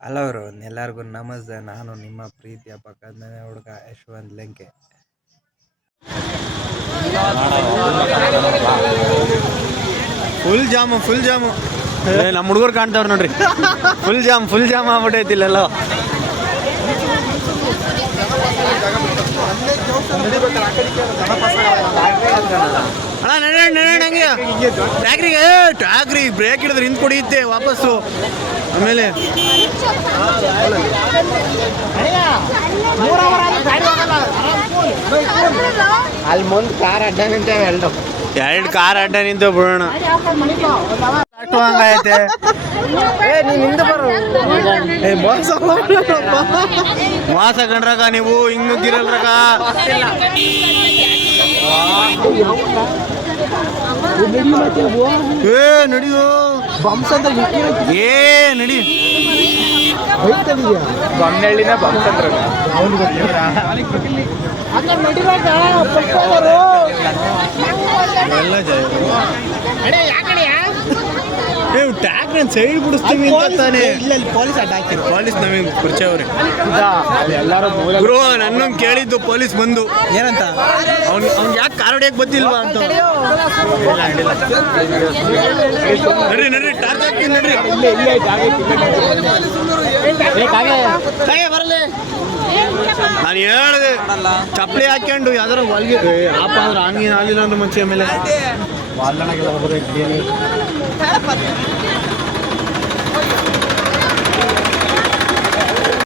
ಹಲೋರು ಎಲ್ಲರಿಗೂ ನಮಸ್ತೆ. ನಾನು ನಿಮ್ಮ ಪ್ರೀತಿಯ ಪಕ್ಕದ ಹುಡುಗ ಯಶವಂತ್ ಲೆಂಕೆ. ಫುಲ್ ಜಾಮು ನಮ್ಮ ಹುಡುಗರು ಕಾಣ್ತಾವ್ರು ನೋಡ್ರಿ. ಫುಲ್ ಜಾಮ್ ಆಗ್ಬಿಟ್ಟೈತಿ ಇಲ್ಲೆಲ್ಲ. ಅಣ್ಣ ಹಂಗೆ ಟ್ಯಾಕ್ರಿ ಬ್ರೇಕ್ ಹಿಡಿದ್ರೆ ಹಿಂದೆ ಕುಡಿಯುತ್ತೆ ವಾಪಸ್ಸು. ಆಮೇಲೆ ಅಲ್ಲಿ ಮುಂದೆ ಕಾರ್ ಅಡ್ಡ ನಿಂತೇವೆ ಎರಡು ಕಾರ್ ಅಡ್ಡ ನಿಂತು ಬಿಡೋಣ. ಹಂಗೈತೆ ಮೋಸ ಕಂಡ್ರಾಗ ನೀವು ಹಿಂಗ್ ನುಗ್ಗಿರಲ್ರಾಗ. ನಡಿಯೋ ಬಂಪ್ಸ್ ಅಂತ ನಡಿ ಬೊಮ್ಮನಹಳ್ಳಿನ ಬಂಪ್ಸ್ ಅಂತ ಟ್ಯಾಕ್ ಸೈಡ್ ಬಿಡಿಸ್ತೀವಿ ತಾನೆ. ಪೊಲೀಸ್ ಅಡ್ಡ ಹಾಕ್ತಿರು. ಪೊಲೀಸ್ ನಮಗೆ ಪರಿಚಯ ಅವ್ರೆ ಗುರು. ನನ್ನಂಗೆ ಕೇಳಿದ್ದು ಪೊಲೀಸ್ ಬಂದು ಏನಂತ, ಅವ್ನಿಗೆ ಯಾಕೆ ಕಾರ್ ಹೊಡಿಯಕ್ಕೆ ಗೊತ್ತಿಲ್ವಾ ಅಂತ. ನಡ್ರಿ ಟಾರ್ಚ್ ಹಾಕ್ತೀನಿ ನಡ್ರಿ. ಬರಲಿ ನಾನು ಹೇಳಿದೆ ಚಪ್ಪಲಿ ಹಾಕ್ಕೊಂಡು ಯಾವ್ದಾರ ಹೊಲ್ಗೆ ಆಪ ಅಂದ್ರೆ ಹಂಗಿನ ಆಗಲಿಲ್ಲ ಅಂದ್ರೆ ಮನುಷ್ಯ ಮೇಲೆ